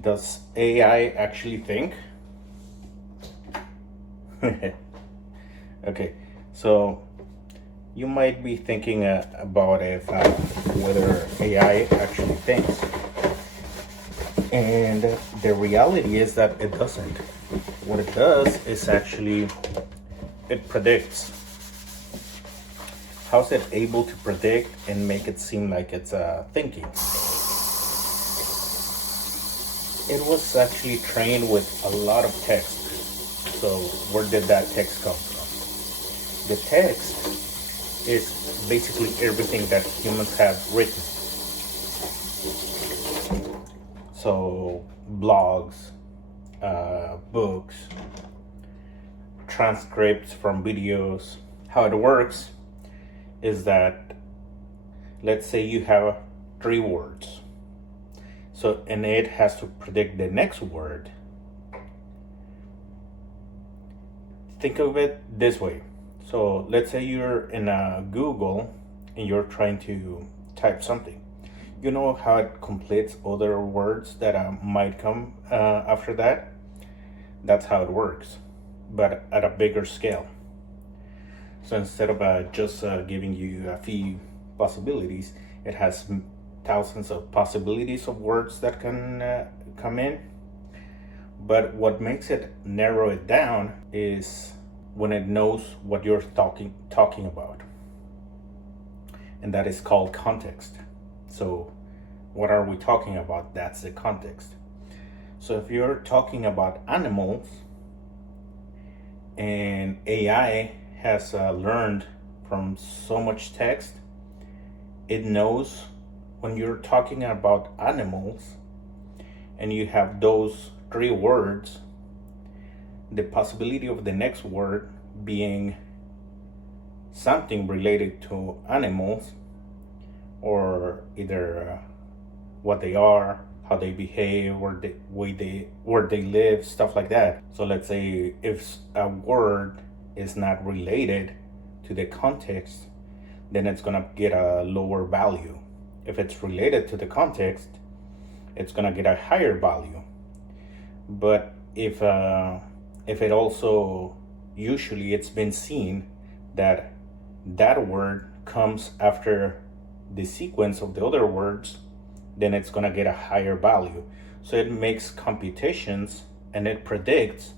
Does AI actually think? Okay, so you might be thinking about if whether AI actually thinks, and the reality is that it doesn't. What it does is actually it predicts. How's it able to predict and make it seem like it's thinking? It was actually trained with a lot of text. So where did that text come from? The text is basically everything that humans have written. So blogs, books, transcripts from videos. How it works is that, let's say you have 3 words. So, and it has to predict the next word. Think of it this way. So let's say you're in Google and you're trying to type something. You know how it completes other words that might come after that? That's how it works, but at a bigger scale. So instead of just giving you a few possibilities, it has thousands of possibilities of words that can come in. But what makes it narrow it down is when it knows what you're talking about, and that is called context. So what are we talking about? That's the context. So if you're talking about animals, and AI has learned from so much text, it knows when you're talking about animals and you have those 3 words, the possibility of the next word being something related to animals, or either what they are, how they behave, where they live, stuff like that. So let's say if a word is not related to the context, then it's gonna get a lower value. If it's related to the context, it's gonna get a higher value. But if it also, usually it's been seen that that word comes after the sequence of the other words, then it's gonna get a higher value. So it makes computations and it predicts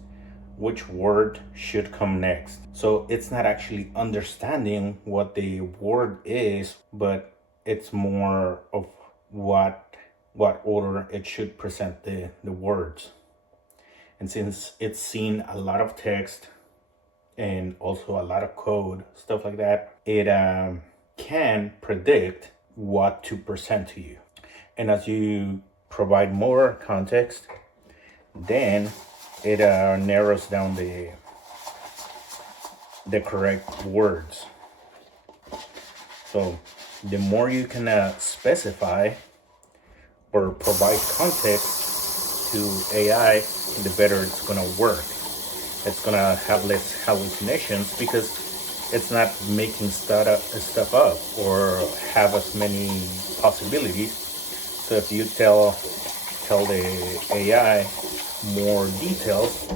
which word should come next. So it's not actually understanding what the word is, but it's more of what order it should present the words. And since it's seen a lot of text and also a lot of code, stuff like that, it can predict what to present to you. And as you provide more context, then it narrows down the correct words. So the more you can specify or provide context to AI, the better it's gonna work. It's gonna have less hallucinations because it's not making stuff up or have as many possibilities. So if you tell the AI more details,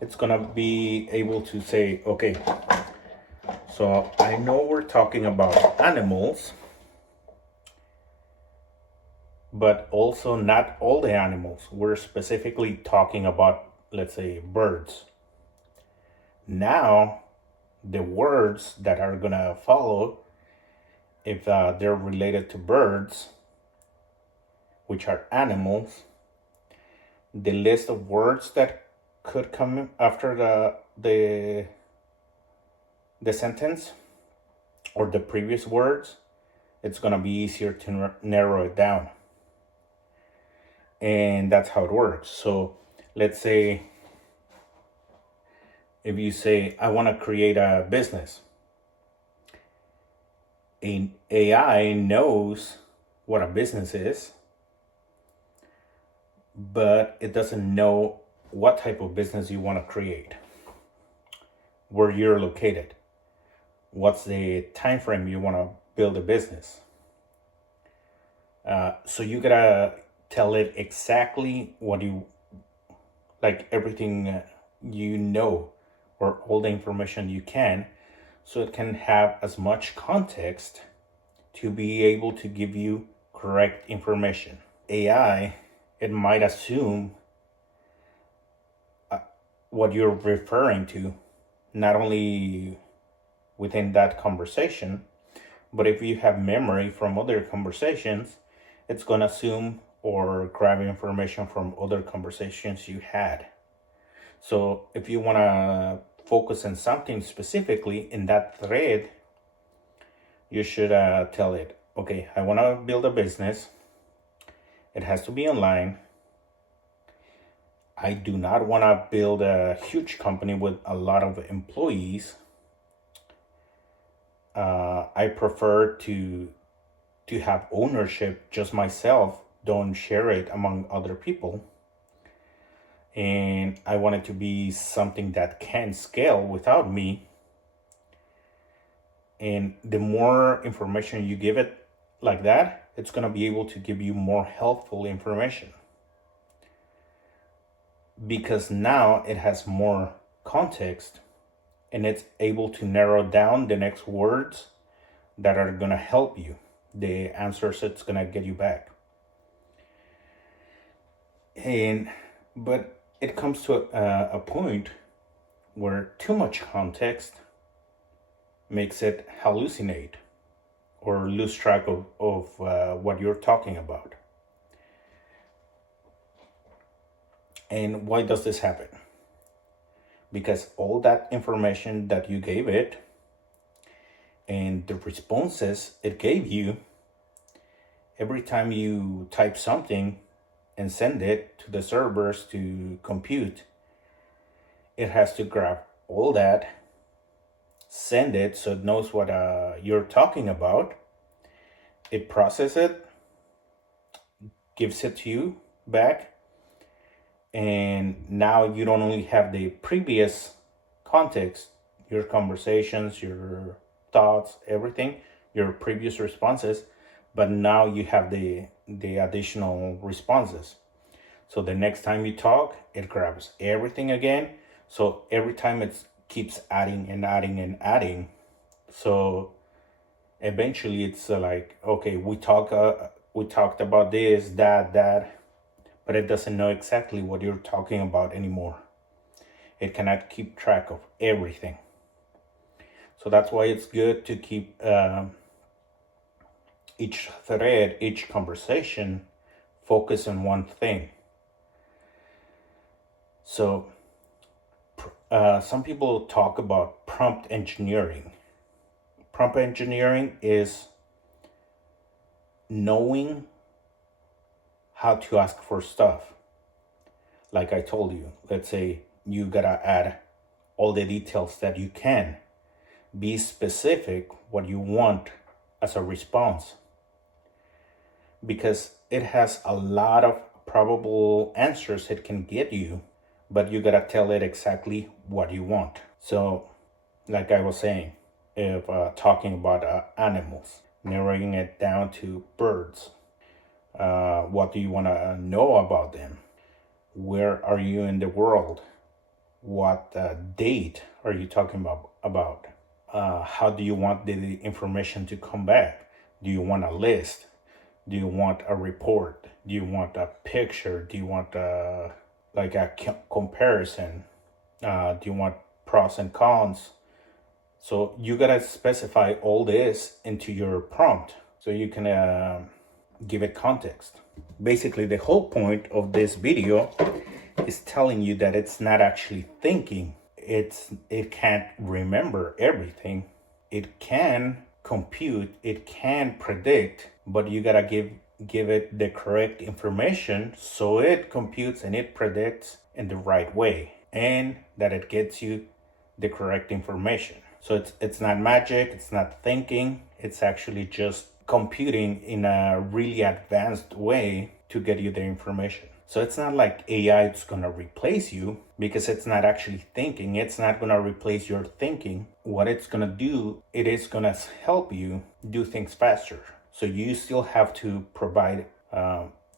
it's gonna be able to say, okay, so I know we're talking about animals, but also not all the animals. We're specifically talking about, let's say, birds. Now, the words that are gonna follow, if they're related to birds, which are animals, the list of words that could come after the sentence or the previous words, it's gonna be easier to narrow it down. And that's how it works. So let's say if you say, I want to create a business, an AI knows what a business is, but it doesn't know what type of business you want to create, where you're located, what's the time frame you want to build a business. So you gotta tell it exactly what you like, everything you know, or all the information you can, so it can have as much context to be able to give you correct information. AI, it might assume what you're referring to, not only within that conversation, but if you have memory from other conversations, it's going to assume or grab information from other conversations you had. So if you want to focus on something specifically in that thread, you should tell it, okay, I want to build a business. It has to be online. I do not want to build a huge company with a lot of employees. I prefer to have ownership just myself. Don't share it among other people. And I want it to be something that can scale without me. And the more information you give it like that, it's going to be able to give you more helpful information, because now it has more context and it's able to narrow down the next words that are going to help you, the answers it's going to get you back. But it comes to a point where too much context makes it hallucinate or lose track of what you're talking about. And why does this happen? Because all that information that you gave it and the responses it gave you, every time you type something and send it to the servers to compute, it has to grab all that, send it so it knows what you're talking about. It processes it, gives it to you back, and now you don't only have the previous context, your conversations, your thoughts, everything, your previous responses, but now you have the additional responses. So the next time you talk, it grabs everything again. So every time it keeps adding and adding and adding. So eventually it's like, okay, we talked about this, that, but it doesn't know exactly what you're talking about anymore. It cannot keep track of everything. So that's why it's good to keep each thread, each conversation focus on one thing. So some people talk about prompt engineering. Prompt engineering is knowing how to ask for stuff. Like I told you, let's say you gotta add all the details that you can. Be specific what you want as a response, because it has a lot of probable answers it can get you, but you gotta tell it exactly what you want. So like I was saying, if talking about animals, narrowing it down to birds, what do you want to know about them? Where are you in the world? What date are you talking about? How do you want the information to come back? Do you want a list? Do you want a report? Do you want a picture? Do you want like a comparison? Do you want pros and cons? So you gotta specify all this into your prompt so you can give it context. Basically, the whole point of this video is telling you that it's not actually thinking. It can't remember everything. It can compute, it can predict, but you gotta give it the correct information so it computes and it predicts in the right way, and that it gets you the correct information. So it's not magic, it's not thinking, it's actually just computing in a really advanced way to get you the information. So it's not like AI is gonna replace you, because it's not actually thinking. It's not gonna replace your thinking. What it's gonna do, it is gonna help you do things faster. So you still have to provide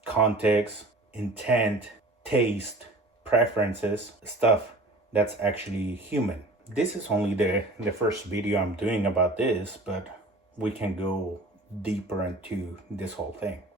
context, intent, taste, preferences, stuff that's actually human. This is only the first video I'm doing about this, but we can go deeper into this whole thing.